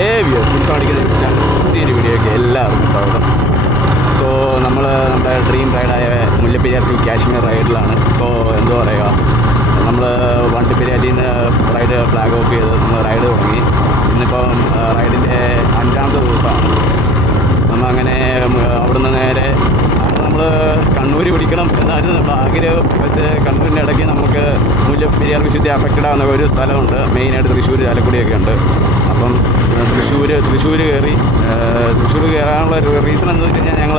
ഹേ views അടിക്കുന്ന പുതിയൊരു വീഡിയോയ്ക്ക് എല്ലാവർക്കും സ്വാഗതം. സോ നമ്മൾ നമ്മുടെ ഡ്രീം റൈഡായ മുല്ലപ്പെരിയാർ ടു കാശ്മീർ റൈഡിലാണ്. സോ എന്താ പറയുക, നമ്മൾ വണ്ടിപ്പെരിയാറ്റിൽ നിന്ന് റൈഡ് ഫ്ലാഗ് ഓഫ് ചെയ്ത് നമ്മൾ റൈഡ് തുടങ്ങി. ഇന്നിപ്പം റൈഡിൻ്റെ 5ാമത്തെ ദിവസമാണ്. നമ്മളങ്ങനെ അവിടുന്ന് നേരെ നമ്മൾ കണ്ണൂർ പിടിക്കണം എന്നായിരുന്നു നമ്മുടെ ആഗ്രഹം. പക്ഷേ കണ്ണൂരിൻ്റെ ഇടയ്ക്ക് നമുക്ക് മുല്ലപ്പെരിയാർ വിശുദ്ധി അഫക്റ്റഡ് ആവുന്ന ഒരു സ്ഥലമുണ്ട്. മെയിനായിട്ട് തൃശ്ശൂർ ചാലക്കുടിയൊക്കെ ഉണ്ട്. അപ്പം തൃശ്ശൂർ കയറാനുള്ള റീസൺ എന്താണെന്ന് വെച്ച് കഴിഞ്ഞാൽ ഞങ്ങൾ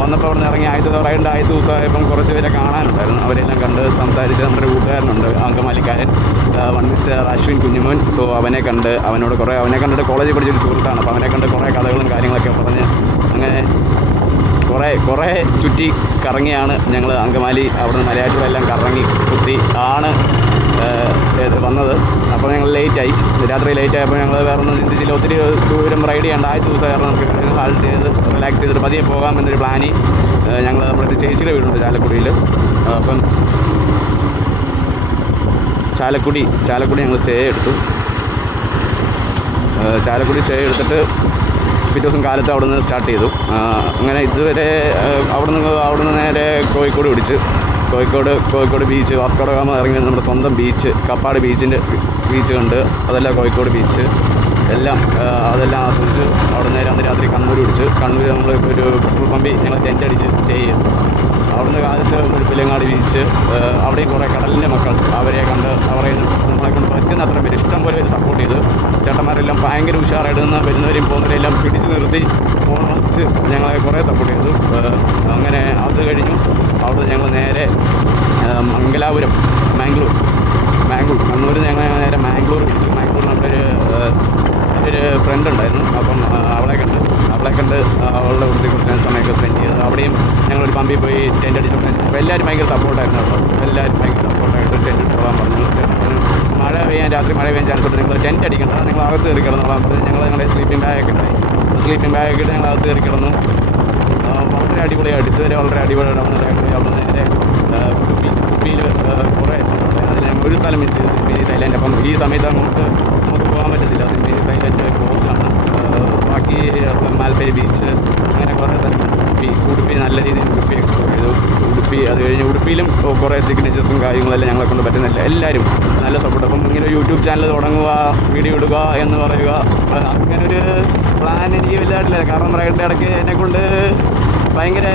വന്നപ്പോൾ അവിടെ നിന്ന് ഇറങ്ങി റൈഡിൻ്റെ ആദ്യത്തെ ദിവസമായപ്പം കുറച്ച് പേരെ കാണാനുണ്ടായിരുന്നു. അവരെല്ലാം കണ്ട് സംസാരിച്ച് നമ്മുടെ കൂട്ടുകാരനുണ്ട് അങ്കമാലിക്കാരൻ മിസ്റ്റർ അശ്വിൻ കുഞ്ഞുമോൻ. സോ അവനെ കണ്ടിട്ട് കോളേജിൽ പഠിച്ചൊരു സുഹൃത്താണ്. അപ്പോൾ അവനെ കണ്ട് കുറേ കഥകളും കാര്യങ്ങളൊക്കെ പറഞ്ഞ് അങ്ങനെ കുറേ ചുറ്റി കറങ്ങിയാണ് ഞങ്ങൾ അങ്കമാലി അവിടുന്ന് മലയാറ്റൂരെല്ലാം കറങ്ങി കുത്തി ആണ് വന്നത്. അപ്പോൾ ഞങ്ങൾ ലേറ്റായി, രാത്രി ലേറ്റായപ്പോൾ ഞങ്ങൾ വേറെ ഒന്നും ചിന്തിച്ചില്ല. ഒത്തിരി ദൂരം റൈഡ് ചെയ്യേണ്ട. ആദ്യ ദിവസമായിരുന്നു. നമുക്ക് ഹാൾട്ട് ചെയ്ത് റിലാക്സ് ചെയ്തിട്ട് പതിയെ പോകാം എന്നൊരു പ്ലാനിൽ ഞങ്ങൾ നമ്മുടെ ചേച്ചിയുടെ വീടുണ്ട് ചാലക്കുടിയിൽ. അപ്പം ചാലക്കുടി ഞങ്ങൾ സ്റ്റേ എടുത്തു. ചാലക്കുടി സ്റ്റേ എടുത്തിട്ട് പിറ്റേ ദിവസം കാലത്ത് അവിടെ നിന്ന് സ്റ്റാർട്ട് ചെയ്തു. അങ്ങനെ ഇതുവരെ അവിടുന്ന് നേരെ കോഴിക്കോട് പിടിച്ച് കോഴിക്കോട് ബീച്ച്, വാസ്കോഡഗാമ ഇറങ്ങി നമ്മുടെ സ്വന്തം ബീച്ച് കപ്പാട് ബീച്ച് കണ്ട് അതെല്ലാം കോഴിക്കോട് ബീച്ച് അതെല്ലാം ആസ്വദിച്ച് അവിടെ നേരെ അന്ന് രാത്രി കണ്ണൂർ പിടിച്ച്. കണ്ണൂർ നമ്മൾ ഒരു പെട്രോൾ പമ്പിൽ ഞങ്ങൾ ടെൻ്റ് അടിച്ച് സ്റ്റേ ചെയ്തു. അവിടുന്ന് കാലത്ത് മുഴുപ്പിലങ്ങാട് ബീച്ച്, അവിടെയും കുറേ കടലിൻ്റെ മക്കൾ, അവരെ കണ്ട് നമ്മളെ കൊണ്ട് പറ്റുന്ന അത്ര പേര് ഇഷ്ടം പോലെ പേര് സപ്പോർട്ട് ചെയ്ത്. ചേട്ടന്മാരെല്ലാം ഭയങ്കര ഉഷാറായിട്ട് വരുന്നവരെയും പോകുന്നവരെല്ലാം പിടിച്ച് നിർത്തി ഫോൺ വച്ച് ഞങ്ങളെ കുറേ സപ്പോർട്ട് ചെയ്തു. അങ്ങനെ അത് കഴിഞ്ഞു അവിടെ ഞങ്ങൾ നേരെ മാംഗ്ലൂർ കണ്ണൂരിൽ ഞങ്ങൾ നേരെ മാംഗ്ലൂർ പിടിച്ചു. മാംഗ്ലൂർ നമ്മുടെ ഒരു ഫ്രണ്ട് ഉണ്ടായിരുന്നു. അപ്പം അവളെ കണ്ട് അവളുടെ കുറച്ച് സമയമൊക്കെ സ്പെൻഡ് ചെയ്ത് അവിടെയും ഞങ്ങളൊരു പമ്പിൽ പോയി ടെൻ്റ് അടിച്ചിട്ടുണ്ട്. അപ്പോൾ എല്ലാവരും ഭയങ്കര സപ്പോർട്ടായിരുന്നു കേട്ടോ. എല്ലാവരും ഭയങ്കര സപ്പോർട്ടായിട്ട് ടെൻ്റ് ഇട്ടോളാൻ പറഞ്ഞു. രാത്രി മഴ പെയ്യാൻ ചാൻസ് ഉണ്ട്, നിങ്ങൾ ടെൻ്റ് അടിക്കണ്ട, നിങ്ങൾ അകത്ത് കയറി കിടന്നോളാൻ പറഞ്ഞു. ഞങ്ങളുടെ സ്ലീപ്പിംഗ് ബാഗൊക്കെ ഇട്ട് ഞങ്ങൾ അകത്ത് കയറി കിടന്നു. വളരെ അടിപൊളിയായിട്ട് ഇതുവരെ വളരെ അടിപൊളിയായിട്ട് അവിടെ നേരെ ഉടുപ്പിയിൽ കുറേ സ്ഥലമുണ്ടായിരുന്നു. അതിൽ ഞങ്ങൾ ഒരു സ്ഥലം മിസ് ചെയ്തു, സിഡ്നി സൈലൻഡ്. അപ്പം ഈ സമയത്ത് നമുക്ക് പോകാൻ പറ്റത്തില്ല, സിഡ്നി സൈലൻഡ് ക്ലോസ്ഡാണ്. ബാക്കി മാൽപ്പേരി ബീച്ച് അങ്ങനെ കുറേ സ്ഥലം. ഉടുപ്പി നല്ല രീതിയിൽ ഉടുപ്പി എക്സ്പ്ലോർ ചെയ്തു. അത് കഴിഞ്ഞ് ഉടുപ്പിയിലും കുറേ സിഗ്നേച്ചേഴ്സും കാര്യങ്ങളെല്ലാം ഞങ്ങളെ കൊണ്ട് പറ്റുന്നില്ല. എല്ലാവരും നല്ല സപ്പോർട്ട്. അപ്പം ഇങ്ങനെ യൂട്യൂബ് ചാനൽ തുടങ്ങുക, വീഡിയോ ഇടുക എന്ന് പറയുക, അങ്ങനൊരു പ്ലാൻ എനിക്ക് വലുതായിട്ടില്ല. കാരണം റൈഡിൻ്റെ ഇടയ്ക്ക് എന്നെക്കൊണ്ട് ഭയങ്കര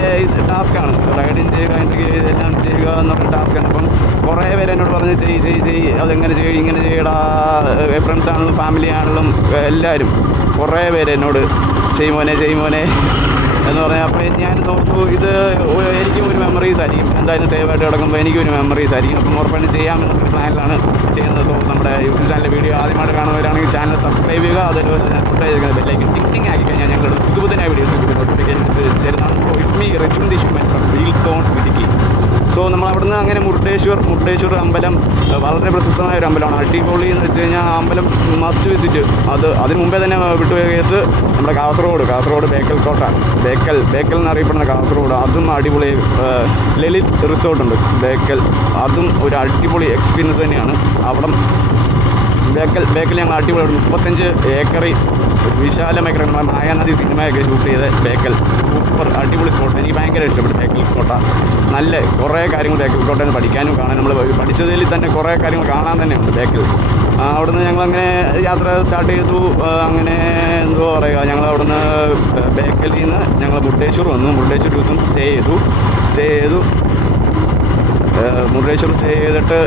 ടാസ്ക്കാണ്. റൈഡിങ് ചെയ്യുക, ഇതെല്ലാം ചെയ്യുക എന്നൊരു ടാസ്ക്കാണ്. അപ്പം കുറേ പേര് എന്നോട് പറഞ്ഞ് ചെയ്യ് അതെങ്ങനെ ചെയ്യും, ഇങ്ങനെ ചെയ്യടാ. ഫ്രണ്ട്സ് ആണെങ്കിലും ഫാമിലി ആണെങ്കിലും എല്ലാവരും കുറേ പേര് എന്നോട് ചെയ്യുമോനെ എന്ന് പറഞ്ഞാൽ. അപ്പോൾ ഞാൻ തോന്നുന്നു ഇത് എനിക്കും ഒരു മെമ്മറീസ് ആയിരിക്കും. എന്തായാലും സേവായിട്ട് കിടക്കുമ്പോൾ എനിക്കും ഒരു മെമ്മറീസ് ആയിരിക്കും. അപ്പം ഉറപ്പായിട്ട് ചെയ്യാമെന്നൊരു പ്ലാനിലാണ് ചെയ്യുന്നത്. സോ നമ്മുടെ യൂട്യൂബ് ചാനലിലെ വീഡിയോ ആദ്യമായിട്ട് കാണുന്നവരാണെങ്കിൽ ചാനൽ സബ്സ്ക്രൈബ് ചെയ്യുക. അതുപോലെ തന്നെ തൊട്ടേക്കുന്ന ബെല്ലൈക്കൻ ടിങ് ആക്കി കഴിഞ്ഞാൽ ഞങ്ങൾ പുതുപുതിയ വീഡിയോസ് നോട്ടിഫിക്കേഷൻ തരുന്നതാണ്. സോ ഇറ്റ്സ് മീ റിച്ചും ദിശുമൻ from reels on Idukki. So നമ്മൾ അവിടുന്ന് അങ്ങനെ മുരുടേശ്വർ അമ്പലം വളരെ പ്രശസ്തമായ ഒരു അമ്പലമാണ്. അടിപൊളി എന്ന് വെച്ച് കഴിഞ്ഞാൽ അമ്പലം മസ്റ്റ് വിസിറ്റ്. അതിന് മുമ്പേ തന്നെ വിട്ടുപോയ കേസ് നമ്മുടെ കാസർഗോഡ് ബേക്കൽ കോട്ട, ബേക്കൽ എന്നറിയപ്പെടുന്ന കാസർഗോഡ്, അതും അടിപൊളി. ലളിത് റിസോർട്ടുണ്ട് ബേക്കൽ, അതും ഒരു അടിപൊളി എക്സ്പീരിയൻസ് തന്നെയാണ്. അവിടം ബേക്കൽ ഞങ്ങൾ അടിപൊളി 35 ഏക്കറി വിശാലമേക്കറി നമ്മുടെ മായാനദി സിനിമയൊക്കെ ഷൂട്ട് ചെയ്ത് ബേക്കൽ സൂപ്പർ അടിപൊളി സ്പോട്ട്. എനിക്ക് ഭയങ്കര ഇഷ്ടപ്പെട്ടു ബേക്കൽ കോട്ട. നല്ല കുറേ കാര്യങ്ങൾ ബേക്കൽ കോട്ടയിൽ നിന്ന് പഠിക്കാനും കാണാൻ, നമ്മൾ പഠിച്ചതിൽ തന്നെ കുറേ കാര്യങ്ങൾ കാണാൻ തന്നെയുണ്ട് ബേക്കൽ. അവിടുന്ന് ഞങ്ങളങ്ങനെ യാത്ര സ്റ്റാർട്ട് ചെയ്തു. അങ്ങനെ എന്തോ പറയുക, ഞങ്ങൾ അവിടുന്ന് ബേക്കലിൽ നിന്ന് ഞങ്ങൾ മുരുടേശ്വർ വന്നു. മുരുടേശ്വർ ദിവസം സ്റ്റേ ചെയ്തു. മുരുടേശ്വർ സ്റ്റേ ചെയ്തിട്ട്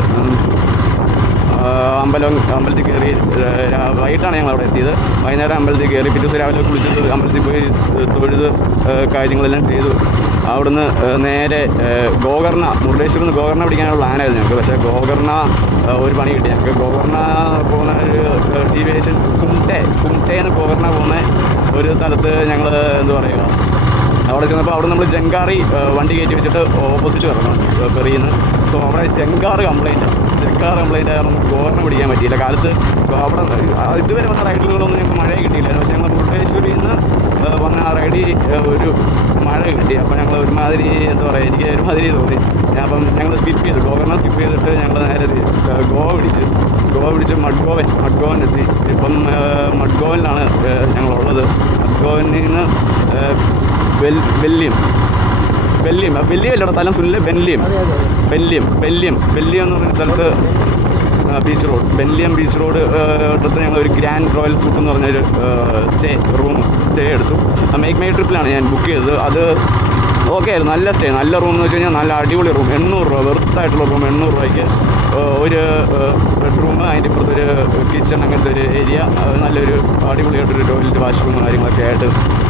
അമ്പലത്തിൽ കയറി. വൈകിട്ടാണ് ഞങ്ങൾ അവിടെ എത്തിയത്. വൈകുന്നേരം അമ്പലത്തിൽ കയറി. പിറ്റേ ദിവസം രാവിലെ കുളിച്ചിട്ട് അമ്പലത്തിൽ പോയി തൊഴുത് കാര്യങ്ങളെല്ലാം ചെയ്തു. അവിടുന്ന് നേരെ മുരുടേശ്വരിൽ നിന്ന് ഗോകർണ പിടിക്കാനുള്ള പ്ലാനായിരുന്നു ഞങ്ങൾക്ക്. പക്ഷേ ഗോകർണ ഒരു പണി കിട്ടി ഞങ്ങൾക്ക്. ഗോകർണ പോകുന്ന ഒരു ഡീവിയേഷൻ കുംട്ടേന്ന് ഗോകർണ പോകുന്ന ഒരു സ്ഥലത്ത് ഞങ്ങൾ എന്താ പറയുക, അവിടെ ചെന്നപ്പോൾ അവിടെ നമ്മൾ ജങ്കാറി വണ്ടി കയറ്റി വെച്ചിട്ട് ഓപ്പോസിറ്റ് ഇറങ്ങണം പെറിയിൽ നിന്ന്. സോ അവിടെ ജങ്കാറ് കംപ്ലൈൻറ്റ് കാരണം ഗോകർണ പിടിക്കാൻ പറ്റിയില്ല. കാലത്ത് അവിടെ ഇതുവരെ വന്ന റൈഡുകളൊന്നും ഞങ്ങൾക്ക് മഴ കിട്ടിയില്ലായിരുന്നു. പക്ഷേ ഞങ്ങൾ മുരുടേശ്വരിയിൽ നിന്ന് വന്ന ആ റൈഡിൽ ഒരു മഴ കിട്ടി. അപ്പോൾ ഞങ്ങൾ ഒരുമാതിരി എന്താ പറയുക, എനിക്ക് ഒരുമാതിരി തോന്നി. അപ്പം ഞങ്ങൾ സ്കിപ്പ് ചെയ്തിട്ട് ഞങ്ങൾ നേരെ ഗോവ പിടിച്ച് മഡ്ഗോവൻ എത്തി. ഇപ്പം മഡ്ഗോവനിലാണ് മാൻഗ്ലോവിൽ നിന്ന് വെല്ലിയം അല്ലട സ്ഥലം സുനിൽ ബെല്ലിയം എന്ന് പറയുന്ന സ്ഥലത്ത് ബീച്ച് റോഡ് ബെല്ലിയം ബീച്ച് റോഡ് അടുത്ത് ഞങ്ങൾ ഒരു ഗ്രാൻഡ് റോയൽ സൂട്ട് എന്ന് പറഞ്ഞൊരു സ്റ്റേ എടുത്തു. മേക്ക് മൈ ട്രിപ്പിലാണ് ഞാൻ ബുക്ക് ചെയ്തത്. അത് ഓക്കെ ആയിരുന്നു, നല്ല സ്റ്റേ, നല്ല റൂം എന്ന് വെച്ച് കഴിഞ്ഞാൽ നല്ല അടിപൊളി റൂം. 800 രൂപ വെറുത്തായിട്ടുള്ള റൂം. 800 രൂപയ്ക്ക് ഒരു ബെഡ്റൂം, അതിൻ്റെ ഇപ്പുറത്തൊരു കിച്ചൺ, അങ്ങനത്തെ ഒരു ഏരിയ, നല്ലൊരു അടിപൊളിയായിട്ടൊരു ടോയ്ലറ്റ്, വാഷ്റൂം കാര്യങ്ങളൊക്കെ ആയിട്ട്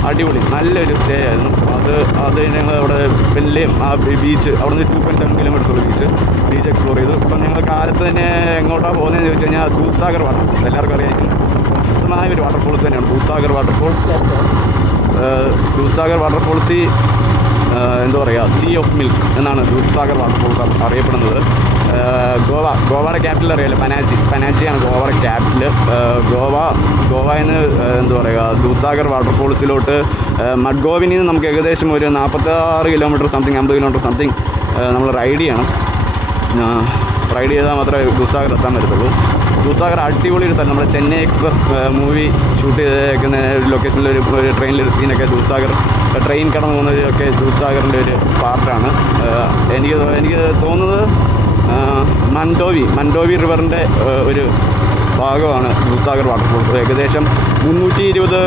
അടിപൊളി നല്ലൊരു സ്റ്റേ ആയിരുന്നു. അത് ഞങ്ങൾ അവിടെ ബെല്ലിയം ആ ബീച്ച്, അവിടെ നിന്ന് 2.7 കിലോമീറ്റേഴ്സ് ഉള്ള ബീച്ച് എക്സ്പ്ലോർ ചെയ്തു. ഇപ്പം ഞങ്ങൾ കാലത്ത് തന്നെ എങ്ങോട്ടാണ് പോകുന്നതെന്ന് ചോദിച്ചു കഴിഞ്ഞാൽ ദൂസാഗർ വാട്ടർഫോൾസ്, എല്ലാവർക്കും അറിയായിരിക്കും, പ്രശസ്തമായ ഒരു വാട്ടർഫോൾസ് തന്നെയാണ് ദൂസാഗർ വാട്ടർഫോൾസ്. എന്താ പറയുക, സീ ഓഫ് മിൽക്ക് എന്നാണ് ദൂസാഗർ വാട്ടർഫോൾസ് അറിയപ്പെടുന്നത്. ഗോവയുടെ ക്യാപിറ്റൽ അറിയാമല്ലോ, പനാജിയാണ് ഗോവയുടെ ക്യാപിറ്റൽ. ഗോവയിൽ എന്താ പറയുക, ദൂസാഗർ വാട്ടർഫോൾസിലോട്ട് മഡ്ഗോവിൽ നിന്ന് നമുക്ക് ഏകദേശം ഒരു 46 കിലോമീറ്റർ സംതിങ്, 50 കിലോമീറ്റർ സംതിങ് നമ്മൾ റൈഡ് ചെയ്യണം. റൈഡ് ചെയ്താൽ മാത്രമേ ദൂസാഗർ എത്താൻ പറ്റത്തുള്ളൂ. ദൂസാഗർ അടിപൊളി ഒരു സ്ഥലം. നമ്മുടെ ചെന്നൈ എക്സ്പ്രസ് മൂവി ഷൂട്ട് ചെയ്തേക്കുന്ന ഒരു ലൊക്കേഷനിൽ ഒരു ട്രെയിനിലൊരു സീനൊക്കെ ദൂസാഗർ, ട്രെയിൻ കടന്നു പോകുന്നതൊക്കെ ദൂസാഗറിൻ്റെ ഒരു പാർട്ടാണ്. എനിക്ക് തോന്നുന്നത് മൻഡോവി റിവറിൻ്റെ ഒരു ഭാഗമാണ് ദൂസാഗർ വാട്ടർഫോൾസ്. ഏകദേശം 320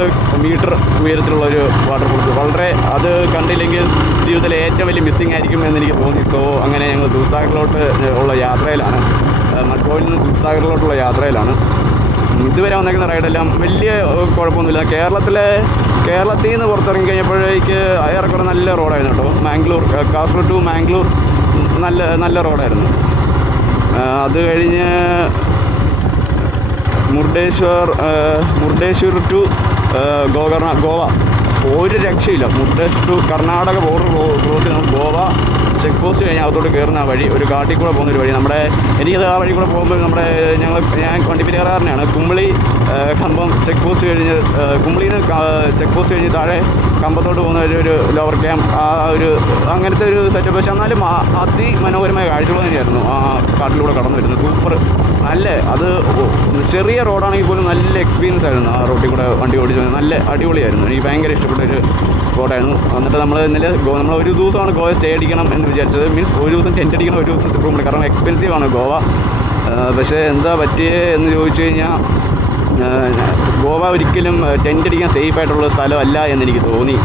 മീറ്റർ ഉയരത്തിലുള്ള ഒരു വാട്ടർഫോൾസ്. വളരെ അത് കണ്ടില്ലെങ്കിൽ ജീവിതത്തിലെ ഏറ്റവും വലിയ മിസ്സിങ് ആയിരിക്കും എന്നെനിക്ക് തോന്നി. സോ അങ്ങനെ ഞങ്ങൾ ദൂസാഗറിലോട്ട് ഉള്ള യാത്രയിലാണ്, മഡ്ഗോവിൽ നിന്ന് ദൂസാഗറിലോട്ടുള്ള യാത്രയിലാണ്. ഇതുവരെ വന്നേക്കുന്ന റൈഡെല്ലാം വലിയ കുഴപ്പമൊന്നുമില്ല. കേരളത്തിൽ നിന്ന് പുറത്തിറങ്ങി കഴിഞ്ഞപ്പോഴേക്ക് ഏറെക്കുറെ നല്ല റോഡായിരുന്നു കേട്ടോ. കാസർഗോഡ് ടു മാംഗ്ലൂർ നല്ല റോഡായിരുന്നു. അത് കഴിഞ്ഞ് മുർഡേശ്വർ ടു ഗോവ ഒരു രക്ഷയില്ല. മുർഡേശ്വർ ടു കർണാടക ബോർഡർ ക്രോസ് ചെയ്യണം. ഗോവ ചെക്ക് പോസ്റ്റ് കഴിഞ്ഞാൽ അകത്തോട്ട് കയറുന്ന ആ വഴി, ഒരു കാട്ടിൽ കൂടെ പോകുന്നൊരു വഴി. എനിക്കത് ആ വഴി കൂടെ പോകുമ്പോൾ ഞാൻ വണ്ടിപ്പെരിയാറുകാരനാണ്. കുമ്പളി കമ്പം ചെക്ക് പോസ്റ്റ് കഴിഞ്ഞ്, കുമ്പളിയിൽ നിന്ന് ചെക്ക് പോസ്റ്റ് കഴിഞ്ഞ് താഴെ കമ്പത്തോട്ട് പോകുന്ന ഒരു ലോവർ ക്യാമ്പ്, ആ ഒരു അങ്ങനത്തെ ഒരു സെറ്റപ്പ്. പക്ഷെ എന്നാലും അതിമനോഹരമായ കാഴ്ചകൾ തന്നെയായിരുന്നു ആ കാട്ടിലൂടെ കടന്നു വരുന്നത്. സൂപ്പർ അത് ചെറിയ റോഡാണെങ്കിൽ പോലും നല്ല എക്സ്പീരിയൻസ് ആയിരുന്നു. ആ റോഡിൽ കൂടെ വണ്ടി ഓടിച്ച് നല്ല അടിപൊളിയായിരുന്നു. എനിക്ക് ഭയങ്കര ഇഷ്ടപ്പെട്ടൊരു സ്പോട്ടായിരുന്നു. എന്നിട്ട് നമ്മൾ ഒരു ദിവസമാണ് ഗോവ സ്റ്റേ അടിക്കണം എന്ന് വിചാരിച്ചത്. മീൻസ് ഒരു ദിവസം ടെൻറ്റ് അടിക്കണം, ഒരു ദിവസം റൂം എടുക്കണം. കാരണം എക്സ്പെൻസീവ് ആണ് ഗോവ. പക്ഷേ എന്താ പറ്റിയേ എന്ന് ചോദിച്ചു കഴിഞ്ഞാൽ ഗോവ ഒരിക്കലും ടെൻറ്റ് അടിക്കാൻ സേഫ് ആയിട്ടുള്ള സ്ഥലമല്ല എന്നെനിക്ക് തോന്നി.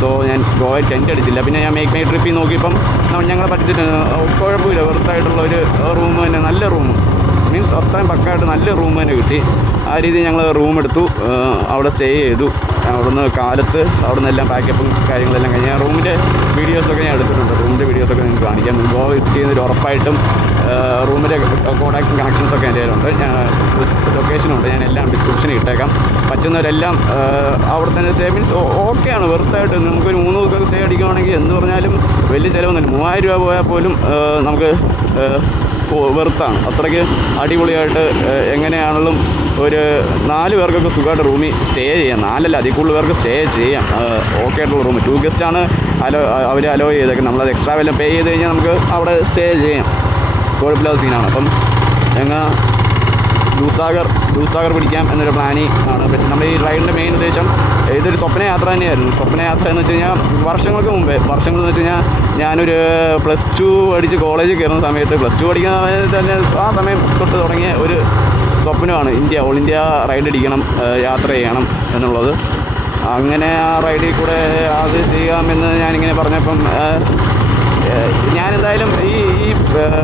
സോ ഞാൻ ഗോവയിൽ ടെൻറ്റ് അടിച്ചില്ല. പിന്നെ ഞാൻ മേക്ക് മൈ ട്രിപ്പിൽ നോക്കിയപ്പം ഞങ്ങളെ പറ്റിച്ചിട്ട് കുഴപ്പമില്ല, വെറുതായിട്ടുള്ള ഒരു റൂം തന്നെ, നല്ല റൂം. മീൻസ് അത്രയും പക്കായിട്ട് നല്ല റൂം തന്നെ കിട്ടി. ആ രീതിയിൽ ഞങ്ങൾ റൂം എടുത്തു, അവിടെ സ്റ്റേ ചെയ്തു. അവിടുന്ന് കാലത്ത് അവിടുന്ന് എല്ലാം പാക്കപ്പും കാര്യങ്ങളെല്ലാം കഴിഞ്ഞ് ഞാൻ റൂമിൻ്റെ വീഡിയോസൊക്കെ ഞാൻ എടുത്തിട്ടുണ്ട്. റൂമിൻ്റെ വീഡിയോസൊക്കെ നിങ്ങൾക്ക് കാണിക്കാം. ഗോവ വിസിറ്റ് ചെയ്യുന്നതിൽ ഉറപ്പായിട്ടും റൂമിൻ്റെ കോൺടാക്ട്സും കണക്ഷൻസൊക്കെ എൻ്റെ കയ്യിലുണ്ട്. ലൊക്കേഷനുണ്ട്, ഞാൻ എല്ലാം ഡിസ്ക്രിപ്ഷനിൽ ഇട്ടേക്കാം. പറ്റുന്നവരെല്ലാം അവിടെ തന്നെ സ്റ്റേ. മീൻസ് ഓക്കെയാണ്, വെറുത്തായിട്ട് നമുക്കൊരു 3 ദിവസം സ്റ്റേ അടിക്കുകയാണെങ്കിൽ എന്ന് പറഞ്ഞാലും വലിയ ചിലവൊന്നുമില്ല. 3000 രൂപ പോയാൽ പോലും നമുക്ക് വെറുത്താണ്. അത്രയ്ക്ക് അടിപൊളിയായിട്ട് എങ്ങനെയാണെങ്കിലും ഒരു 4 പേർക്കൊക്കെ സുഖമായിട്ട് റൂമിൽ സ്റ്റേ ചെയ്യാം. 4 അല്ല, അതിൽ കൂടുതൽ പേർക്ക് സ്റ്റേ ചെയ്യാം. ഓക്കെ ആയിട്ടുള്ള റൂം. 2 ഗസ്റ്റാണ് അവർ അലോ ചെയ്തേക്കുന്നത്. നമ്മളത് എക്സ്ട്രാ വല്ലതും പേ ചെയ്ത് കഴിഞ്ഞാൽ നമുക്ക് അവിടെ സ്റ്റേ ചെയ്യാം. കുഴപ്പമില്ലാത്ത സീനാണ്. അപ്പം ഞങ്ങൾ ദൂസാഗർ പിടിക്കാം എന്നൊരു പ്ലാനിങ് ആണ്. പക്ഷേ നമ്മുടെ ഈ റൈഡിൻ്റെ മെയിൻ ഉദ്ദേശം ഇതൊരു സ്വപ്നയാത്ര തന്നെയായിരുന്നു. സ്വപ്നയാത്ര എന്ന് വെച്ച് കഴിഞ്ഞാൽ വർഷങ്ങളെന്ന് വെച്ച് കഴിഞ്ഞാൽ ഞാനൊരു +2 പഠിച്ച് കോളേജിൽ കയറുന്ന സമയത്ത്, +2 പഠിക്കുന്ന സമയത്ത് തന്നെ ആ സമയം തൊട്ട് തുടങ്ങിയ ഒരു സ്വപ്നമാണ് ഓൾ ഇന്ത്യ റൈഡ് അടിക്കണം, യാത്ര ചെയ്യണം എന്നുള്ളത്. അങ്ങനെ ആ റൈഡിൽ കൂടെ അത് ചെയ്യാമെന്ന് ഞാനിങ്ങനെ പറഞ്ഞപ്പം ഞാനെന്തായാലും ഈ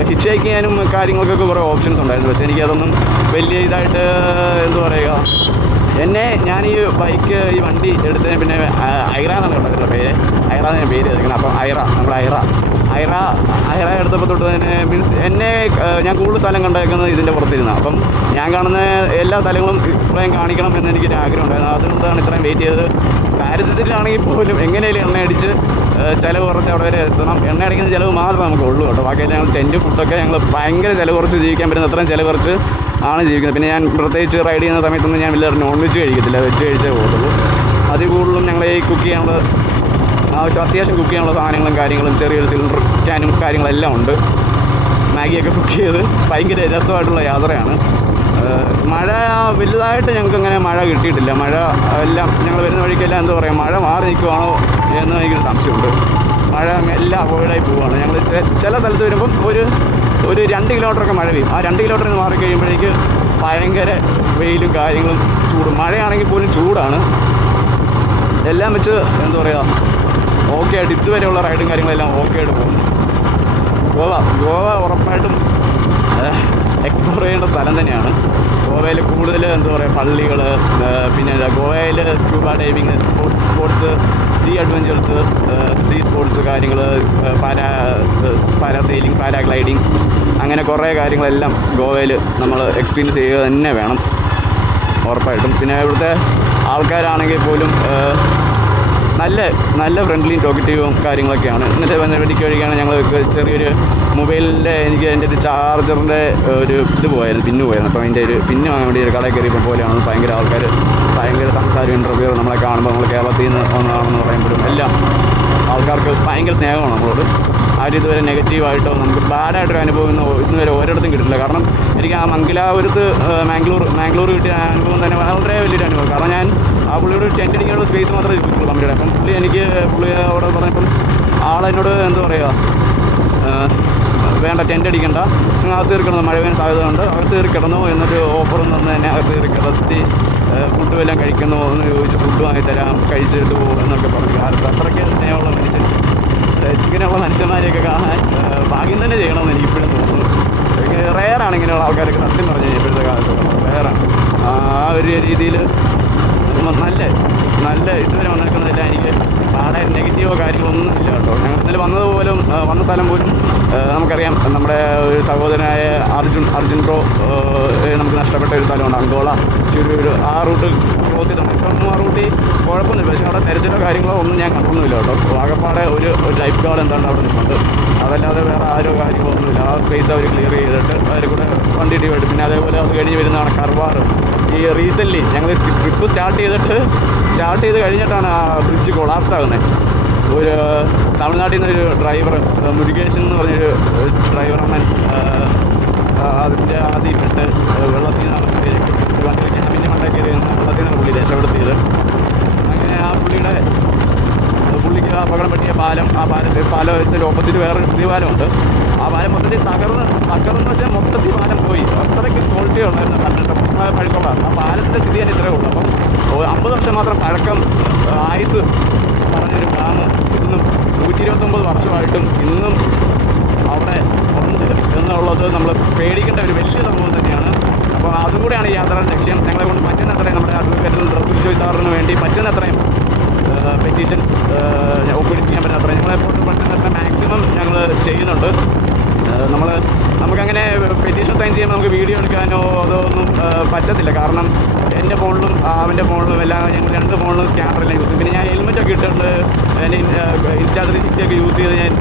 ഹിച്ച് ഹൈക്ക് ചെയ്യാനും കാര്യങ്ങൾക്കൊക്കെ കുറേ ഓപ്ഷൻസ് ഉണ്ടായിരുന്നു. പക്ഷേ എനിക്കതൊന്നും വലിയ ഇതായിട്ട് എന്താ പറയുക, ഞാൻ ഈ വണ്ടി എടുത്തതിന് പിന്നെ ഐറ എന്നാണ് കേട്ടോ പേര്. ഐറ എന്നാണ് പേര് എടുക്കുന്നത്. അപ്പം നമ്മുടെ ഐറ എടുത്തപ്പോൾ തൊട്ട് തന്നെ മീൻസ് ഞാൻ കൂടുതൽ സ്ഥലം കണ്ടേക്കുന്നത് ഇതിൻ്റെ പുറത്തിരുന്ന. അപ്പം ഞാൻ കാണുന്ന എല്ലാ സ്ഥലങ്ങളും ഇത്രയും കാണിക്കണം എന്ന് എനിക്കൊരു ആഗ്രഹം ഉണ്ടായിരുന്നു. അതുകൊണ്ടാണ് ഇത്രയും വെയിറ്റ് ചെയ്തത്. കാര്യത്തിലാണെങ്കിൽ പോലും എങ്ങനെയും എണ്ണ അടിച്ച് ചിലവ് കുറച്ച് അവിടെ വരെ എത്തണം. എണ്ണ അടിക്കുന്ന ചിലവ് മാത്രമേ നമുക്ക് ഉള്ളൂ കേട്ടോ. ബാക്കിയെല്ലാം ഞങ്ങൾ ടെൻറ്റ് ഫുഡൊക്കെ ഞങ്ങൾ ഭയങ്കര ചിലവ് കുറച്ച് ജീവിക്കാൻ പറ്റുന്ന അത്രയും ചിലവ് കുറച്ച് ആണ് ജീവിക്കുന്നത്. പിന്നെ ഞാൻ പ്രത്യേകിച്ച് റൈഡ് ചെയ്യുന്ന സമയത്തൊന്നും ഞാൻ വലിയ നോൺ വെജ് കഴിക്കത്തില്ല, വെജ് കഴിച്ചേ പോകത്തുള്ളൂ. അതിൽ കൂടുതലും ഞങ്ങൾ ഈ കുക്ക് ചെയ്യാനുള്ള അത്യാവശ്യം കുക്ക് ചെയ്യാനുള്ള സാധനങ്ങളും കാര്യങ്ങളും ചെറിയൊരു സിലിണ്ടർ ക്യാനും കാര്യങ്ങളെല്ലാം ഉണ്ട്. മാഗിയൊക്കെ കുക്ക് ചെയ്ത് ഭയങ്കര രസമായിട്ടുള്ള യാത്രയാണ്. മഴ വലുതായിട്ട് ഞങ്ങൾക്ക് അങ്ങനെ മഴ കിട്ടിയിട്ടില്ല. മഴ എല്ലാം ഞങ്ങൾ വരുന്ന വഴിക്കെല്ലാം എന്താ പറയുക, മഴ മാറി നിൽക്കുവാണോ എന്ന് എനിക്കൊരു സംശയമുണ്ട്. മഴ എല്ലാം അവോയ്ഡായി പോവുകയാണ്. ഞങ്ങൾ ചില സ്ഥലത്ത് വരുമ്പം ഒരു 2 കിലോമീറ്ററൊക്കെ മഴ പെയ്യും. ആ 2 കിലോമീറ്ററിൽ നിന്ന് മാറി കഴിയുമ്പോഴേക്ക് ഭയങ്കര വെയിലും കാര്യങ്ങളും ചൂടും. മഴയാണെങ്കിൽ പോലും ചൂടാണ്. എല്ലാം വെച്ച് എന്താ പറയുക, ഓക്കെ ആയിട്ട് ഇതുവരെയുള്ള റൈഡും കാര്യങ്ങളെല്ലാം ഓക്കെ ആയിട്ട് പോകുന്നു. ഗോവ ഉറപ്പായിട്ടും എക്സ്പ്ലോർ ചെയ്യേണ്ട സ്ഥലം തന്നെയാണ്. ഗോവയിൽ കൂടുതൽ എന്താ പറയുക പള്ളികൾ, പിന്നെ ഗോവയിൽ scuba diving, sports, sea adventures, sea sports കാര്യങ്ങൾ, പാരാസെയിലിംഗ്, പാരാഗ്ലൈഡിങ്, അങ്ങനെ കുറേ കാര്യങ്ങളെല്ലാം ഗോവയിൽ നമ്മൾ എക്സ്പീരിയൻസ് ചെയ്യുക തന്നെ വേണം ഉറപ്പായിട്ടും. പിന്നെ ഇവിടുത്തെ ആൾക്കാരാണെങ്കിൽ പോലും നല്ല ഫ്രണ്ട്ലിയും ടോക്കറ്റീവും കാര്യങ്ങളൊക്കെയാണ്. എന്നിട്ട് വഴിക്ക് വഴിക്കാണ് ഞങ്ങൾ ചെറിയൊരു മൊബൈലിൻ്റെ എൻ്റെ ഒരു ചാർജറിൻ്റെ ഒരു പോയായിരുന്നു, പിന്ന് പോയായിരുന്നു. അപ്പോൾ അതിൻ്റെ ഒരു പിന്ന് വാങ്ങാൻ വേണ്ടി ഒരു കടയിൽ കയറിയപ്പോൾ പോലെയാണ് ഭയങ്കര ആൾക്കാർ, ഭയങ്കര സംസാരം, ഇൻ്റർവ്യൂ, നമ്മളെ കാണുമ്പോൾ നമ്മൾ കേരളത്തിൽ നിന്ന് വന്നതാണെന്ന് പറയുമ്പോഴും എല്ലാം ആൾക്കാർക്ക് ഭയങ്കര സ്നേഹമാണ് നമ്മളോട്. ആരും ഇതുവരെ നെഗറ്റീവായിട്ടോ നമുക്ക് ബാഡായിട്ടൊരു അനുഭവം ഇന്നുവരെ ഒരിടത്തും കിട്ടില്ല. കാരണം എനിക്ക് ആ മംഗലാപുരത്ത് മാംഗ്ലൂർ കിട്ടിയ അനുഭവം തന്നെ വളരെ വലിയൊരു അനുഭവം. കാരണം ഞാൻ ആ പുള്ളിയോട് ടെൻ്റ് അടിക്കാനുള്ള സ്പേസ് മാത്രമേ ചോദിച്ചുള്ളൂ കമ്പനിയുടെ. അപ്പം പുള്ളി അവിടെ പറഞ്ഞപ്പം ആളെന്നോട് എന്താ പറയുക, വേണ്ട ടെൻ്റ് അടിക്കണ്ട, നിങ്ങൾ അകത്ത് കയറി കിടന്നു, മഴ പെയ്യാൻ സാധ്യത ഉണ്ട്, അകത്ത് കയറി കിടന്നു എന്നൊരു ഓഫർ തന്ന് തന്നെ അകത്ത് കയറി കിടത്തി ഫുഡ് എല്ലാം കഴിക്കുന്നു എന്ന് ചോദിച്ച് ഫുഡ് വാങ്ങിത്തരാം, കഴിച്ചിട്ട് പോകും എന്നൊക്കെ പറഞ്ഞു. അത്രയ്ക്ക് സ്നേഹമുള്ള മനുഷ്യൻ. ഇങ്ങനെയുള്ള മനുഷ്യന്മാരെയൊക്കെ കാണാൻ ഭാഗ്യം തന്നെ ചെയ്യണമെന്ന് എനിക്ക് ഇപ്പോഴും തോന്നുന്നു. റെയറാണ് ഇങ്ങനെയുള്ള ആൾക്കാരൊക്കെ, സത്യം പറഞ്ഞു കഴിഞ്ഞാൽ ഇപ്പോഴത്തെ കാലത്ത് റെയറാണ്. ആ ഒരു രീതിയിൽ നല്ല ഇതുവരെ വന്നേക്കുന്നതില്ല. എനിക്ക് ആടെ നെഗറ്റീവോ കാര്യങ്ങളൊന്നും ഇല്ല കേട്ടോ. ഞങ്ങൾ ഇന്നലെ വന്ന സ്ഥലം പോലും നമുക്കറിയാം. നമ്മുടെ ഒരു സഹോദരനായ അർജുൻ ബ്രോ നമുക്ക് നഷ്ടപ്പെട്ട ഒരു സ്ഥലമുണ്ട്, അങ്കോള ചുരൂർ. ആ റൂട്ട് ക്രോസ് ചെയ്തിട്ടുണ്ട്. ഇപ്പം ആ റൂട്ടിൽ കുഴപ്പമൊന്നുമില്ല. പക്ഷേ അവിടെ തെരച്ചിലോ കാര്യങ്ങളോ ഒന്നും ഞാൻ കണ്ടൊന്നുമില്ല കേട്ടോ. ആകെപ്പാടെ ഒരു ലൈഫ് ഗാർഡ് എന്താണ്ട് അവിടെ നിൽപ്പുണ്ട്. അതല്ലാതെ വേറെ ആരോ കാര്യങ്ങളൊന്നുമില്ല. ആ സ്പേസ് അവർ ക്ലിയർ ചെയ്തിട്ട് അവർ കൂടെ വണ്ടി ഇടിവിട്ട്. പിന്നെ അതേപോലെ അത് കഴിഞ്ഞ് വരുന്നതാണ് കർവാർ. ഈ റീസെൻ്റ്ലി ഞങ്ങൾ ട്രിപ്പ് സ്റ്റാർട്ട് ചെയ്ത് കഴിഞ്ഞിട്ടാണ് ആ ബ്രിഡ്ജ് കൊളാപ്സ് ആകുന്നത്. ഒരു തമിഴ്നാട്ടിൽ നിന്നൊരു ഡ്രൈവർ, മുരുകേശൻ എന്ന് പറഞ്ഞൊരു ഡ്രൈവറാണ് അതിൻ്റെ ആദ്യം ഇട്ടിട്ട് വെള്ളത്തിൽ നിന്നാണ് വണ്ടിയിൽ പിന്നെ മണ്ടയ്ക്ക് വെള്ളത്തിൽ നിന്നാണ് പുള്ളി രക്ഷപ്പെടുത്തിയത്. അങ്ങനെ ആ പുള്ളിക്ക് അപകടം പറ്റിയ ആ പാലത്തിൻ്റെ ഓപ്പോസിറ്റ് വേറൊരു പുതിയ പാലമുണ്ട്. ആ പാലം മൊത്തത്തിൽ തകർന്ന് വെച്ചാൽ മൊത്തത്തിൽ പാലം പോയി. അത്രയ്ക്ക് ക്വാളിറ്റി ഉള്ളായിരുന്നു, നല്ല പഴക്കമുള്ള ആ പാലത്തിൻ്റെ സ്ഥിതി തന്നെ ഇത്രയേ ഉള്ളൂ. അപ്പം 50 വർഷം മാത്രം പഴക്കം ആയുസ് പറഞ്ഞൊരു ഡാം ഇന്നും 129 വർഷമായിട്ടും ഇന്നും അവിടെ ഉണ്ട് എന്നുള്ളത് നമ്മൾ പേടിക്കേണ്ട ഒരു വലിയ സംഭവം തന്നെയാണ്. അപ്പോൾ അതും കൂടെയാണ് ഈ യാത്രയുടെ ലക്ഷ്യം. ഞങ്ങളെ കൊണ്ട് പറ്റുന്നത്രയും നമ്മുടെ അഡ്വക്കേറ്റിൽ റസൂൽ ജോയ് സാറിന് വേണ്ടി പറ്റുന്നത്രയും പെറ്റീഷൻസ് ഒപ്പിടിപ്പിക്കാൻ പറ്റുന്നത്രയും ഞങ്ങളെക്കൊണ്ട് പറ്റുന്നത്ര മാക്സിമം ഞങ്ങൾ ചെയ്യുന്നുണ്ട്. നമുക്കങ്ങനെ പെറ്റീഷൻ സൈൻ ചെയ്യുമ്പോൾ നമുക്ക് വീഡിയോ എടുക്കാനോ അതൊന്നും പറ്റത്തില്ല. കാരണം എൻ്റെ ഫോണിലും അവൻ്റെ ഫോണിലും എല്ലാം ഞങ്ങൾ 2 ഫോണിലും സ്കാനറെല്ലാം യൂസ് ചെയ്യും. പിന്നെ ഞാൻ ഹെൽമെറ്റൊക്കെ ഇട്ടുകൊണ്ട് എൻ്റെ Insta360 ഒക്കെ യൂസ് ചെയ്ത് ഞാൻ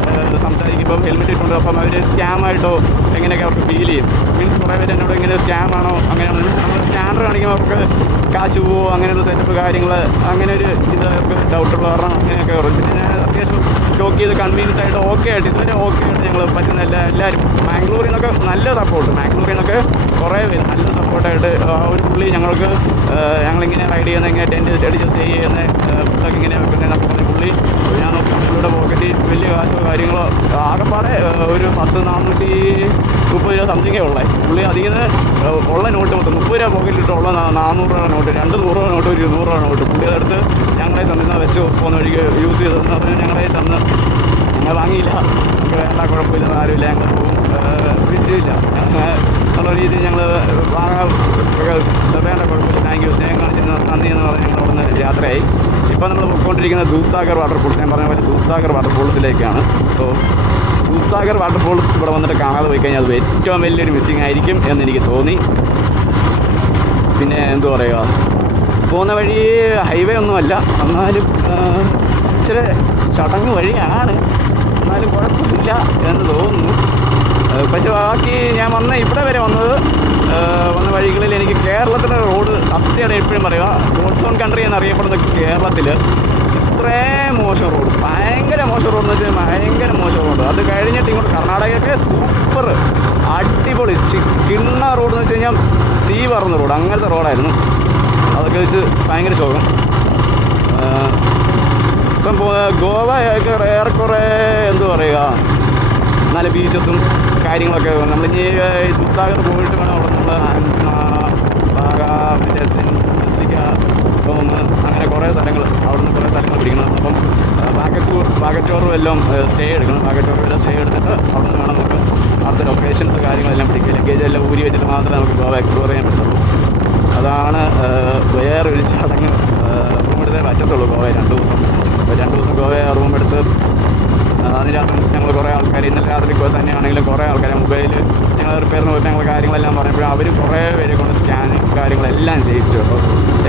സംസാരിക്കുമ്പോൾ ഹെൽമെറ്റ് ഇട്ടുകൊണ്ട് അപ്പം അവർ സ്കാമായിട്ടോ എങ്ങനെയൊക്കെ അവർക്ക് ഫീൽ ചെയ്യും. മീൻസ് കുറേ പേര് എന്നോട് ഇങ്ങനെ സ്കാമാണോ അങ്ങനെ നമ്മൾ സ്കാനർ കാണിക്കുമ്പോൾ അവർക്ക് കാശ് പോവോ അങ്ങനെയുള്ള സെറ്റപ്പ് കാര്യങ്ങൾ അങ്ങനെ ഒരു അവർക്ക് ഡൗട്ടുള്ള കാരണം അങ്ങനെയൊക്കെ പറയും. പിന്നെ ഞാൻ അത്യാവശ്യം സ്റ്റോക്ക് ചെയ്ത് കൺവീനിയൻസ് ആയിട്ട് ഓക്കെ ആയിട്ട് ഇതുവരെ ഓക്കെ ആയിട്ട് ഞങ്ങൾ പറ്റുന്ന എല്ലാവരും മാംഗ്ലൂരിൽ നിന്നൊക്കെ നല്ല സപ്പോർട്ട്, മാംഗ്ലൂരിൽ നിന്നൊക്കെ കുറേ പേര് നല്ല സപ്പോർട്ടായിട്ട് ഒരു പുള്ളി ഞങ്ങളിങ്ങനെ റൈഡ് ചെയ്യുന്ന ഇങ്ങനെ ടെൻറ്റ് അടിച്ച് സ്റ്റേ ചെയ്യുന്ന ഫുഡൊക്കെ ഇങ്ങനെ വെക്കുന്നതെന്നൊക്കെ പറഞ്ഞ പുള്ളി ഞാൻ പുള്ളിയുടെ പോക്കറ്റിൽ വലിയ കാശോ കാര്യങ്ങളോ ആകെപ്പാടെ ഒരു 430 രൂപ സംതിങ്ങേ ഉള്ളേ. പുള്ളി അതിൽ നിന്ന് ഉള്ള നോട്ട് മൊത്തം 30 രൂപ പോക്കറ്റിലിട്ടുള്ള 400 രൂപ നോട്ട്, 2 100 രൂപ നോട്ട്, ഒരു 200 രൂപ നോട്ട് പുള്ളിയുടെ അടുത്ത് ഞങ്ങളെ തന്നിരുന്ന വെച്ച് പോകുന്ന വഴിക്ക് യൂസ് ചെയ്തതെന്ന് പറഞ്ഞാൽ ഞങ്ങളെ തന്ന് ഞങ്ങൾ വാങ്ങിയില്ല, നമുക്ക് വേണ്ട കുഴപ്പമില്ല, ആരുമില്ല, ഞങ്ങൾ പോകും വിളിച്ചില്ല എന്നുള്ള രീതിയിൽ ഞങ്ങൾ വേണ്ട കുഴപ്പമില്ല, താങ്ക് യു, സ്നേഹം കാണിച്ചിട്ട് നന്ദി എന്ന് പറഞ്ഞ് ഞങ്ങൾ അവിടെ നിന്ന് യാത്രയായി. ഇപ്പോൾ നമ്മൾ പോയിക്കൊണ്ടിരിക്കുന്നത് ദൂസാഗർ വാട്ടർഫോൾസ്, ഞാൻ പറഞ്ഞ പോലെ ദൂസാഗർ വാട്ടർഫോൾസിലേക്കാണ്. സോ ദൂസാഗർ വാട്ടർഫോൾസ് ഇവിടെ വന്നിട്ട് കാണാതെ പോയി കഴിഞ്ഞാൽ അത് ഏറ്റവും വലിയൊരു മിസ്സിങ് ആയിരിക്കും എന്നെനിക്ക് തോന്നി. പിന്നെ എന്തു പറയുക, പോകുന്ന വഴി ഹൈവേ ഒന്നുമല്ല, എന്നാലും ഇച്ചിരി ചടങ്ങ് വഴിയാണ്, എന്നാലും കുഴപ്പമില്ല എന്ന് തോന്നുന്നു. പക്ഷെ ബാക്കി ഞാൻ ഇവിടെ വരെ വന്ന വഴികളിൽ എനിക്ക് കേരളത്തിലെ റോഡ് സത്യമാണ് എപ്പോഴും പറയുക, ഗോഡ്സ് ഓൺ കൺട്രി എന്നറിയപ്പെടുന്ന കേരളത്തിൽ അത്രയും മോശം റോഡ്, ഭയങ്കര മോശം റോഡ് എന്ന് വെച്ചാൽ ഭയങ്കര മോശം റോഡ്. അത് കഴിഞ്ഞിട്ട് ഇങ്ങോട്ട് കർണാടകയൊക്കെ സൂപ്പർ അടിപൊളി കിണ്ണ റോഡ് എന്ന് വെച്ച് കഴിഞ്ഞാൽ തീ പറന്ന റോഡ്, അങ്ങനത്തെ റോഡായിരുന്നു. അതൊക്കെ വെച്ച് ഭയങ്കര ശോകം. ഇപ്പം ഗോവ ഏറെക്കുറെ എന്തു പറയുക, നല്ല ബീച്ചസും കാര്യങ്ങളൊക്കെ. നമ്മളിനി ദൂസാഗർ പോയിട്ട് വേണം അവിടെ മറ്റേ സെൻറ്റ് അങ്ങനെ കുറേ സ്ഥലങ്ങൾ, അവിടെ നിന്ന് കുറേ സ്ഥലങ്ങൾ പിടിക്കണം. അപ്പം വാഗറ്റോറും എല്ലാം സ്റ്റേ എടുക്കണം. വാഗറ്റോറും എല്ലാം സ്റ്റേ എടുത്തിട്ട് അവിടെ നിന്ന് വേണം നമുക്ക് അടുത്ത ലൊക്കേഷൻസ് കാര്യങ്ങളെല്ലാം പിടിക്കുക. ലഗേജ് എല്ലാം ഊരി വെച്ചിട്ട് മാത്രമേ നമുക്ക് ഗോവ എക്സ്പ്ലോർ ചെയ്യാൻ പറ്റുള്ളൂ. അതാണ് വേറൊരു ചടങ്ങ്. റൂം എടുത്തേ പറ്റത്തുള്ളൂ ഗോവ 2 ദിവസം. 2 ദിവസം ഗോവ റൂം എടുത്ത് അതിന് രാത്രി ഞങ്ങൾ കുറേ ആൾക്കാർ, ഇന്നലെ രാത്രി തന്നെയാണെങ്കിലും കുറേ ആൾക്കാർ മൊബൈൽ ഞങ്ങൾ റിപ്പയറിന് പോയിട്ട് ഞങ്ങൾ കാര്യങ്ങളെല്ലാം പറഞ്ഞപ്പോഴും അവർ കുറേ പേരെ കൊണ്ട് സ്കാനും കാര്യങ്ങളെല്ലാം ചെയ്യിച്ചു. അപ്പോൾ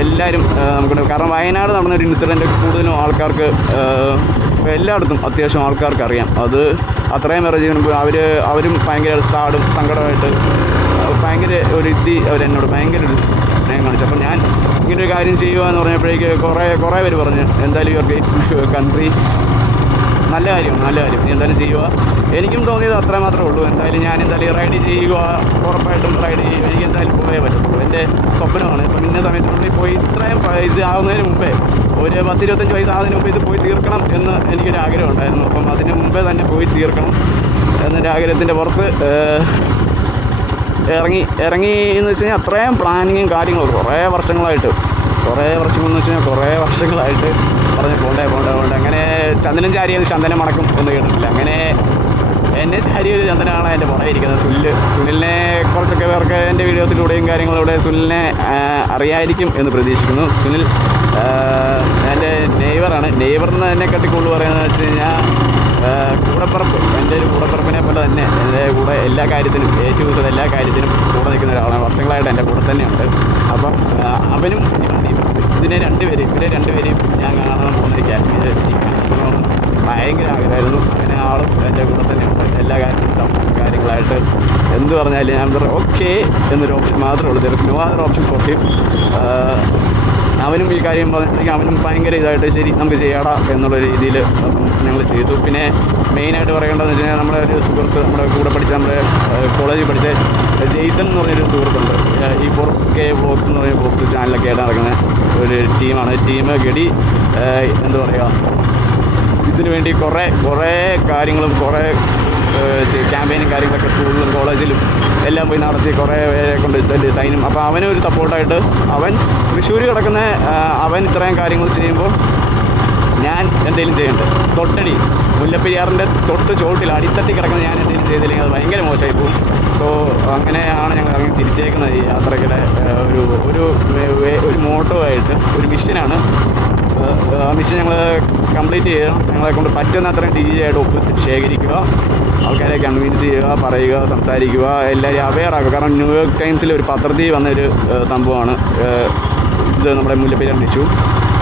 എല്ലാവരും നമുക്കുണ്ട്. കാരണം വയനാട് നടന്നൊരു ഇൻസിഡൻറ്റ് കൂടുതലും ആൾക്കാർക്ക് എല്ലായിടത്തും അത്യാവശ്യം ആൾക്കാർക്ക് അറിയാം. അത് അത്രയും പേരെ ചെയ്യുമ്പോൾ അവരും ഭയങ്കര സാടും സങ്കടമായിട്ട് ഭയങ്കര ഒരു അവരെന്നോട് ഭയങ്കര ഒരു സ്നേഹം കാണിച്ചു. അപ്പം ഞാൻ ഇങ്ങനൊരു കാര്യം ചെയ്യുക എന്ന് പറഞ്ഞപ്പോഴേക്ക് കുറേ പേര് പറഞ്ഞു, എന്തായാലും യുവർ ഗ്രേറ്റ് കൺട്രി, നല്ല കാര്യം നീ എന്തായാലും ചെയ്യുക. എനിക്കും തോന്നിയത് അത്ര മാത്രമേ ഉള്ളൂ. എന്തായാലും ഞാൻ എന്തായാലും റൈഡ് ചെയ്യുക, ഉറപ്പായിട്ടും റൈഡ് ചെയ്യും. എനിക്ക് എന്തായാലും പോയേ പറ്റത്തുള്ളൂ. എൻ്റെ സ്വപ്നമാണ്. ഇപ്പം ഇന്ന സമയത്തിനുള്ളിൽ പോയി ഇത്രയും ഇത് ആവുന്നതിന് മുമ്പേ, ഒരു 10-25 വയസ്സാകുന്നതിന് മുമ്പ് ഇത് പോയി തീർക്കണം എന്ന് എനിക്കൊരു ആഗ്രഹം ഉണ്ടായിരുന്നു. അപ്പം അതിന് മുമ്പേ തന്നെ പോയി തീർക്കണം എന്നൊരു ആഗ്രഹത്തിൻ്റെ പുറത്ത് ഇറങ്ങി എന്ന് വെച്ച് കഴിഞ്ഞാൽ അത്രയും പ്ലാനിങ്ങും കാര്യങ്ങളും കുറേ വർഷങ്ങളെന്ന് വെച്ച് കഴിഞ്ഞാൽ കുറേ വർഷങ്ങളായിട്ട് പറഞ്ഞ് പോണ്ടേ. അങ്ങനെ ചന്ദനം ചാരിയത് ചന്ദനം മണക്കും എന്ന് കേട്ടിട്ടില്ല. അങ്ങനെ എന്നെ ചാരിയൊരു ചന്ദനമാണ് എൻ്റെ പുറകെ ഇരിക്കുന്നത് സുനിലിനെ കുറച്ചൊക്കെ പേർക്ക് എൻ്റെ വീഡിയോസിലൂടെയും കാര്യങ്ങളിലൂടെ സുനിലിനെ അറിയായിരിക്കും എന്ന് പ്രതീക്ഷിക്കുന്നു. സുനിൽ എൻ്റെ നെയ്ബറാണ്. നെയ്ബറിന് എന്നെ കട്ടിക്കൊള്ളു പറയുന്നത് വെച്ച് കഴിഞ്ഞാൽ കൂടപ്പിറപ്പ്. എൻ്റെ ഒരു കൂടപ്പിറപ്പിനെ പോലെ തന്നെ എൻ്റെ കൂടെ എല്ലാ കാര്യത്തിനും ഏറ്റവും എല്ലാ കാര്യത്തിനും കൂടെ നിൽക്കുന്ന ഒരാളാണ്. വർഷങ്ങളായിട്ട് എൻ്റെ കൂടെ തന്നെയുണ്ട്. അപ്പം അവനും ഇവരെ രണ്ടുപേരെയും ഞാൻ കാണാൻ പോകുന്നത് കാശ്മീർ ഭയങ്കര ആഗ്രഹമായിരുന്നു. അങ്ങനെ ആളും എൻ്റെ കൂടെ തന്നെയുണ്ട്. എല്ലാ കാര്യങ്ങളായിട്ട് എന്ത് പറഞ്ഞാലും ഞാൻ ഓക്കെ എന്നൊരു ഓപ്ഷൻ മാത്രമേ ഉള്ളൂ. There is no other option for him. അവനും ഈ കാര്യം പറഞ്ഞിട്ടുണ്ടെങ്കിൽ അവനും ഭയങ്കര ഇതായിട്ട് ശരി നമുക്ക് ചെയ്യാടാ എന്നുള്ള രീതിയിൽ ഞങ്ങൾ ചെയ്തു. പിന്നെ മെയിനായിട്ട് പറയേണ്ടതെന്ന് വെച്ച് കഴിഞ്ഞാൽ നമ്മുടെ ഒരു സുഹൃത്ത്, നമ്മുടെ കൂടെ പഠിച്ച നമ്മുടെ കോളേജിൽ പഠിച്ച ജെയ്സൺ എന്ന് പറഞ്ഞൊരു സുഹൃത്തുണ്ട്. ഈ 4K വ്ളോഗ്സ് എന്ന് പറഞ്ഞ വ്ളോഗ്സ് ചാനലൊക്കെ ആയിട്ട് നടക്കുന്ന ഒരു ടീമാണ്. ടീം ഗഡി എന്താ പറയുക, ഇതിനു വേണ്ടി കുറേ കാര്യങ്ങളും കുറേ ക്യാമ്പയിനും കാര്യങ്ങളൊക്കെ സ്കൂളിലും കോളേജിലും എല്ലാം പോയി നടത്തി കുറേ പേരെ കൊണ്ട് ഡിസൈനും. അപ്പോൾ അവനും ഒരു സപ്പോർട്ടായിട്ട് അവൻ തൃശ്ശൂർ കിടക്കുന്ന അവൻ ഇത്രയും കാര്യങ്ങൾ ചെയ്യുമ്പോൾ ഞാൻ എന്തെങ്കിലും ചെയ്യേണ്ടത് തൊട്ടടി മുല്ലപ്പെരിയാറിൻ്റെ തൊട്ട് ചോട്ടിൽ അടിത്തട്ടി കിടക്കുന്ന ഞാൻ എന്തെങ്കിലും ചെയ്തില്ലെങ്കിൽ അത് ഭയങ്കര മോശമായി പോകും. സോ അങ്ങനെയാണ് ഞങ്ങൾ ഇറങ്ങി തിരിച്ചേക്കുന്നത്. ഈ യാത്രയ്ക്കിടെ ഒരു മോട്ടോ ആയിട്ട് ഒരു മിഷനാണ്. ആ മിഷൻ ഞങ്ങൾ കംപ്ലീറ്റ് ചെയ്യണം. ഞങ്ങളെ കൊണ്ട് പറ്റുന്ന അത്രയും DJ ആയിട്ട് ഒപ്പ് ശേഖരിക്കുക, ആൾക്കാരെ കൺവിൻസ് ചെയ്യുക, പറയുക, സംസാരിക്കുക, എല്ലാവരെയും അവെയറാക്കുക. കാരണം ന്യൂയോർക്ക് ടൈംസിൽ ഒരു പത്രത്തിൽ വന്നൊരു സംഭവമാണ് ഇത് നമ്മുടെ മുല്ലപ്പെരിയാർ ഇഷ്യൂ.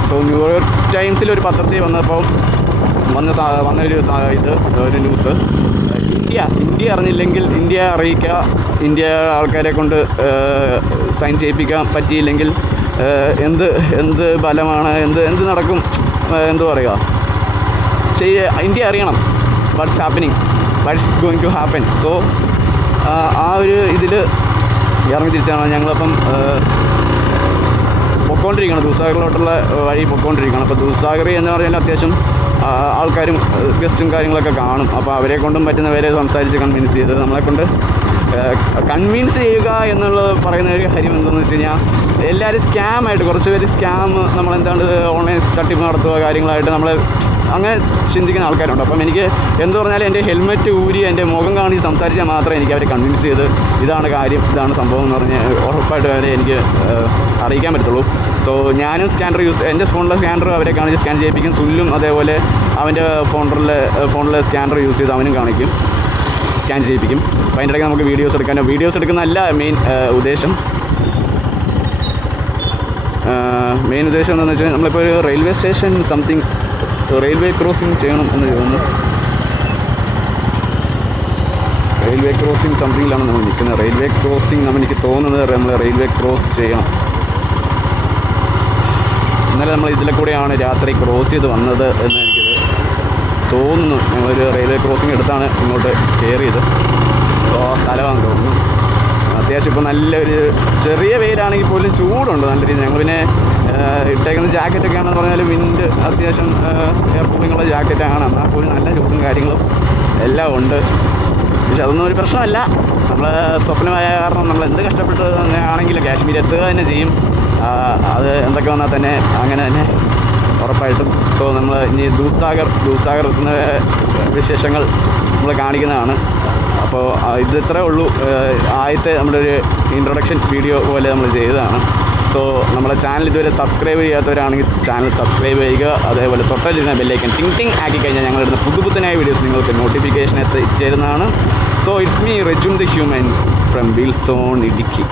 സോ ന്യൂയോർക്ക് ടൈംസിൽ ഒരു പത്രത്തിൽ വന്നപ്പോൾ ഒരു ന്യൂസ്, ഇന്ത്യ അറിഞ്ഞില്ലെങ്കിൽ ഇന്ത്യ അറിയിക്കുക, ഇന്ത്യ ആൾക്കാരെ കൊണ്ട് സൈൻ ചെയ്യിപ്പിക്കാൻ പറ്റിയില്ലെങ്കിൽ എന്ത് ബലമാണ്, എന്ത് നടക്കും, എന്തു പറയുക, ഇന്ത്യ അറിയണം what's happening, what's going to happen. So ആ ഒരു ഇതിൽ ഇറങ്ങി തിരിച്ചാണ് ഞങ്ങളപ്പം പൊയ്ക്കൊണ്ടിരിക്കണം. ദൂസാഗറിലോട്ടുള്ള വഴി പൊയ്ക്കൊണ്ടിരിക്കണം. അപ്പോൾ ദൂസാഗറി എന്ന് പറഞ്ഞാൽ അത്യാവശ്യം ആൾക്കാരും ഗസ്റ്റും കാര്യങ്ങളൊക്കെ കാണും. അപ്പോൾ അവരെ കൊണ്ടും പറ്റുന്നവരെ സംസാരിച്ച് കൺവിൻസ് ചെയ്ത് നമ്മളെക്കൊണ്ട് കൺവിൻസ് ചെയ്യുക എന്നുള്ളത് പറയുന്ന ഒരു കാര്യം എന്താണെന്ന് വെച്ച് കഴിഞ്ഞാൽ എല്ലാവരും സ്കാമായിട്ട് കുറച്ച് പേര് നമ്മളെന്താണ്ട് ഓൺലൈൻ തട്ടിപ്പ് നടത്തുക കാര്യങ്ങളായിട്ട് നമ്മളെ അങ്ങനെ ചിന്തിക്കുന്ന ആൾക്കാരുണ്ട്. അപ്പം എനിക്ക് എന്ത് പറഞ്ഞാലും എൻ്റെ ഹെൽമെറ്റ് ഊരി എൻ്റെ മുഖം കാണിച്ച് സംസാരിച്ചാൽ മാത്രമേ എനിക്ക് അവരെ കൺവിൻസ് ചെയ്ത് ഇതാണ് കാര്യം, ഇതാണ് സംഭവം എന്ന് പറഞ്ഞ് ഉറപ്പായിട്ട് അവരെ എനിക്ക് അറിയിക്കാൻ പറ്റുള്ളൂ. സോ ഞാനും എൻ്റെ ഫോണിലെ സ്കാനർ അവരെ കാണിച്ച് സ്കാൻ ചെയ്യിപ്പിക്കും. സുല്ലും അതേപോലെ അവൻ്റെ ഫോണിലെ സ്കാനർ യൂസ് ചെയ്ത് അവനും കാണിക്കും, സ്കാൻ ചെയ്യിപ്പിക്കും. അപ്പോൾ അതിൻ്റെ ഇടയ്ക്ക് നമുക്ക് വീഡിയോസ് എടുക്കുന്നതല്ല മെയിൻ ഉദ്ദേശം. എന്താണെന്ന് വെച്ചാൽ നമ്മളിപ്പോൾ ഒരു റെയിൽവേ സ്റ്റേഷൻ റെയിൽവേ ക്രോസിങ് ചെയ്യണം എന്ന് തോന്നുന്നു. റെയിൽവേ ക്രോസിങ് സംതിങ്ങിലാണ് നമ്മൾ നിൽക്കുന്നത്. റെയിൽവേ ക്രോസിങ് എനിക്ക് തോന്നുന്നത് നമ്മൾ റെയിൽവേ ക്രോസ് ചെയ്യണം. ഇന്നലെ നമ്മൾ ഇതിലെ കൂടെയാണ് രാത്രി ക്രോസ് ചെയ്ത് വന്നത് എന്ന് എനിക്കിത് തോന്നുന്നു. ഞങ്ങളൊരു റെയിൽവേ ക്രോസിങ് എടുത്താണ് ഇങ്ങോട്ട് കയറിയത്. സോ സ്ഥലമാണെന്ന് തോന്നുന്നു. അത്യാവശ്യം ഇപ്പോൾ നല്ലൊരു ചെറിയ വെയിലാണെങ്കിൽ പോലും ചൂടുണ്ട് നല്ല രീതിയിൽ. ഞങ്ങൾ പിന്നെ ഇട്ടേക്കുന്ന ജാക്കറ്റൊക്കെ ആണെന്ന് പറഞ്ഞാൽ വിൻഡ് അത്യാവശ്യം എയർ കൂളിങ്ങുള്ള ജാക്കറ്റാണ്. എന്നാൽ പോലും നല്ല ചൂടും കാര്യങ്ങളും എല്ലാം ഉണ്ട്. പക്ഷെ അതൊന്നും ഒരു പ്രശ്നമല്ല. നമ്മൾ സ്വപ്നമായ കാരണം നമ്മൾ എന്ത് കഷ്ടപ്പെട്ട് ആണെങ്കിലും കാശ്മീർ എത്തുക തന്നെ ചെയ്യും. അത് എന്തൊക്കെ വന്നാൽ തന്നെ അങ്ങനെ തന്നെ ഉറപ്പായിട്ടും. സോ നമ്മൾ ഇനി ദൂദ്സാഗർ എത്തുന്ന വിശേഷങ്ങൾ നമ്മൾ കാണിക്കുന്നതാണ്. അപ്പോൾ ഇത് ഇത്രേ ഉള്ളൂ. ആദ്യത്തെ നമ്മുടെ ഒരു ഇൻട്രൊഡക്ഷൻ വീഡിയോ പോലെ നമ്മൾ ചെയ്തതാണ്. സോ നമ്മുടെ ചാനൽ ഇതുവരെ സബ്സ്ക്രൈബ് ചെയ്യാത്തവരാണെങ്കിൽ ചാനൽ സബ്സ്ക്രൈബ് ചെയ്യുക. അതേപോലെ തൊട്ടടുത്തിരുന്ന ബെല്ലൈക്കൻ ടിങ് ആക്കി കഴിഞ്ഞാൽ ഞങ്ങളിടുന്ന പുതുപുത്തനായ വീഡിയോസ് നിങ്ങൾക്ക് നോട്ടിഫിക്കേഷൻ എത്തിച്ചേരുന്നതാണ്. So it's me Rejun the human from വിൽസോൺ ഇടുക്കി.